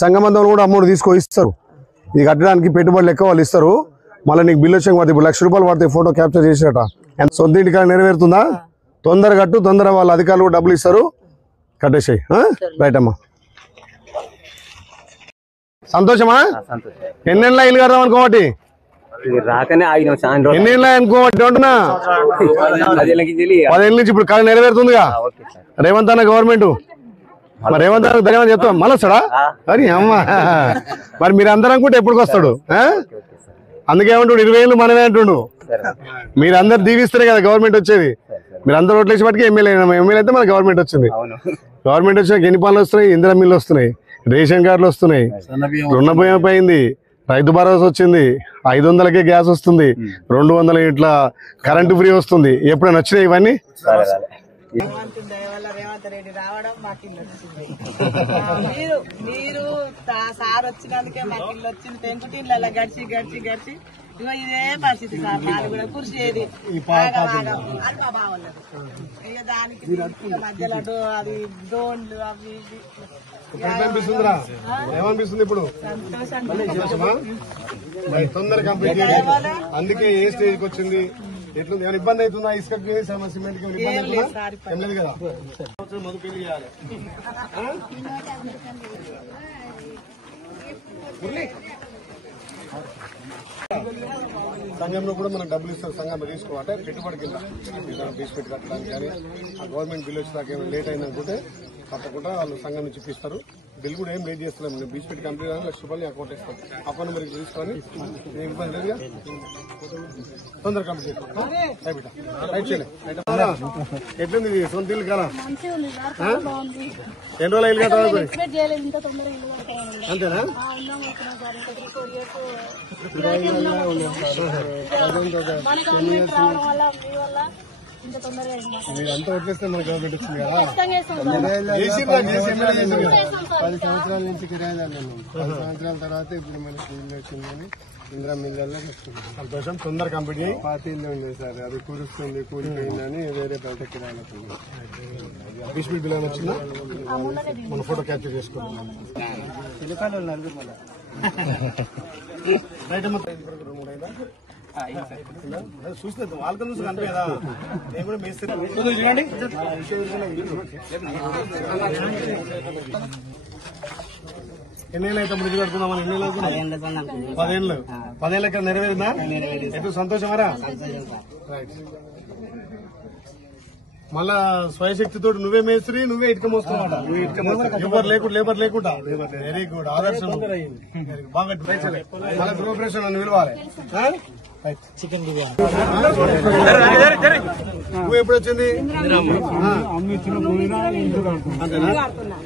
సంఘమంతం కూడా అమౌంట్ ఇస్తారు. ఇది కట్టడానికి పెట్టుబడులు ఎక్కువ వాళ్ళు ఇస్తారు. మళ్ళీ నీకు బిల్లు వచ్చాక పడుతుంది. ఇప్పుడు ₹1,00,000 పడతాయి ఫోటో క్యాప్చర్ చేసినట. సొంత ఇంటికాడ నెరవేరుతుందా? తొందర కట్టు, తొందర వాళ్ళ అధికారులు కూడా డబ్బులు ఇస్తారు. కట్టేసాయి. రైట్ అమ్మా. సంతోషమా? ఎన్నెళ్ళ ఇల్లు కడదాం అనుకోబట్టి ఎన్నేళ్ళ అనుకోబట్టి అంటున్నా 10 ఏళ్ళ నుంచి ఇప్పుడు కళ నెరవేరుతుందిగా. రేవంత్ అన్న గవర్నమెంట్ మరి రేవంత్ అన్న ధన్యవాదాలు చెప్తాం. మళ్ళీ వస్తాడా? అరే అమ్మ, మరి మీరు అందరూ అనుకుంటే ఎప్పటికి వస్తాడు? అందుకే ఏమంటుండు 20 ఏళ్ళు మనమే అంటుండు. మీరు అందరు దీవిస్తేనే కదా గవర్నమెంట్ వచ్చేది. మీరు అందరూ ఓట్లేసి పట్టుకు ఎమ్మెల్యే అయితే మన గవర్నమెంట్ వచ్చింది. గవర్నమెంట్ వచ్చినాక ఎన్ని పనులు వస్తున్నాయి? ఇందిరా మిల్లు వస్తున్నాయి, రేషన్ కార్డులు వస్తున్నాయి, రుణ భయం పోయింది, రైతు భరోసా వచ్చింది, 500కే గ్యాస్ వస్తుంది, 200 ఇట్లా కరెంటు ఫ్రీ వస్తుంది. ఎప్పుడైనా వచ్చినాయి ఇవన్నీ? మీరు సార్ వచ్చినందుకే మాకు ఇల్లు వచ్చింది. పెంకుటిళ్ళ గడిచి గడిచి గడిచి ఇదే పరిస్థితి సార్. వాళ్ళు కూడా కుర్చేది బాగున్నది. ఇక దానికి మధ్యలో అది డోన్లు అవి ఏమనిపిస్తుంది ఇప్పుడు? తొందర కంప్లీట్ చేయాలి. అందుకే ఏ స్టేజ్కి వచ్చింది? ఎట్లుంది? ఏమైనా ఇబ్బంది అవుతుందా? ఇసుకకి సిమెంట్ కి ఏం లేదు కదా? మధు పెళ్లి చేయాలి. సంఘంలో కూడా మనకు డబ్బులు ఇస్తారు. సంఘంలో తీసుకోవాలంటే పెట్టుబడి కింద తీసుపెట్టి కట్టడానికి కానీ ఆ గవర్నమెంట్ బిల్ వచ్చేదాకా ఏమైనా లేట్ అయిందనుకుంటే తప్పకుండా వాళ్ళు సంఘం నుంచి ఇప్పిస్తారు. బిల్ కూడా ఏం లేట్ చేస్తున్నాం. నేను బీచ్పెట్టి కంపెనీ ₹1,00,000 అకౌంట్ ఇస్తాను. అకౌంట్ మరి తీసుకొని ఇబ్బంది లేదుగా, తొందర కంప్లీట్ చేస్తాం. రైట్ చేయలేదు. ఎట్లుంది సొంత ఇల్లు కదా? ఎన్ని రోజులు ఇల్లు కట్టాలి? అంతేనా? మీరంతా వదిలేస్తే మన గవర్నమెంట్ వచ్చింది కదా. 10 సంవత్సరాల నుంచి కిరాయిదారులు. 10 సంవత్సరాల తర్వాత ఇప్పుడు మనకి ఇల్లు వచ్చిందని ఇందిరా మిల్లల్లో వస్తుంది. సంతోషం. తొందర కంప్లీట్ చేయి. పాత ఇల్లు ఉంది సార్, అది కూరుస్తుంది, కూలిపోయిందని వేరే బయట కిరాయిలకు బీచ్పీట్ బిల్ వచ్చిందా? మన ఫోటో క్యాప్చర్ చేసుకున్నాం. చూస్తే వాళ్ళకి చూసి కనిపించదా? నేను కూడా మేస్త్రి. ఎన్నేళ్ళు అయితే ముందు కడుతున్నామని? ఎన్నేళ్ళు అనుకున్నాం? 10 ఏళ్ళు. 10 ఏళ్ళకి నెరవేరిందా? ఎటు సంతోషమారా? రైట్. మళ్ళా స్వయశక్తితో నువ్వే మేస్త్రి, నువ్వే ఇటుక మోస్తున్నామాట. లేబర్ లేకుండా వెరీ గుడ్. ఆదర్శం బాగా. మళ్ళీ గృహప్రవేశం నన్ను పిలవాలి. చికెన్ బిర్యానీ నువ్వు ఎప్పుడు వచ్చింది? అంతేనా?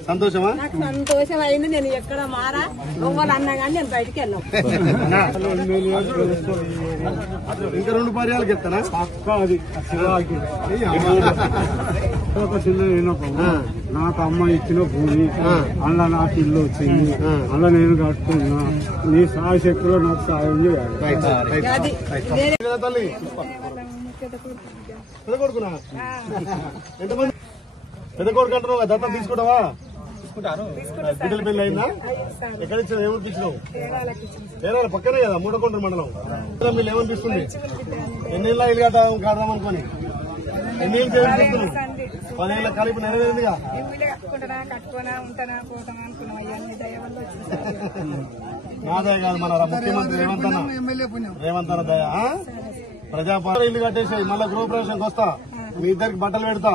సంతోషమా? సంతోషం అయింది. నేను ఎక్కడ మారా గొవ్వలు అన్నా కానీ నేను బయటికి వెళ్ళాను. ఇంకా 2 పర్యాలకు ఎత్తానా? నాకు అమ్మ ఇచ్చిన భూమి, అలా నాకు ఇల్లు వచ్చింది, అలా నేను కట్టుకున్నా. నీ సాయశక్తిలో నాకు సాయం చేయాలి. తల్లి పెద్ద కొడుకునా? ఎంతమంది? పెద్ద కొడుకు అంటున్నావు కదా, దత్తం తీసుకుంటావా? బిడ్డల పెళ్లి అయిందా? ఎక్కడ ఇచ్చిన? ఏమనిపించినావు? ఏరాల పక్కనే కదా, మూడకొండ మండలం. మీరు ఏమనిపిస్తుంది? ఎన్నేళ్ళ ఇల్లు కడదాం అనుకోని? ఎన్నేళ్ళు చేయాలనిపిస్తుంది? 10 ఏళ్ళ కలిపి నెరవేరిందిగా. నా దయ కాదు, మన ముఖ్యమంత్రి రేవంత్ అన్న దయ. ప్రజాపాలన ఇల్లు కట్టేసాయి. మళ్ళా గృహప్రవేశానికి వస్తా, మీ ఇద్దరికి బట్టలు పెడతా.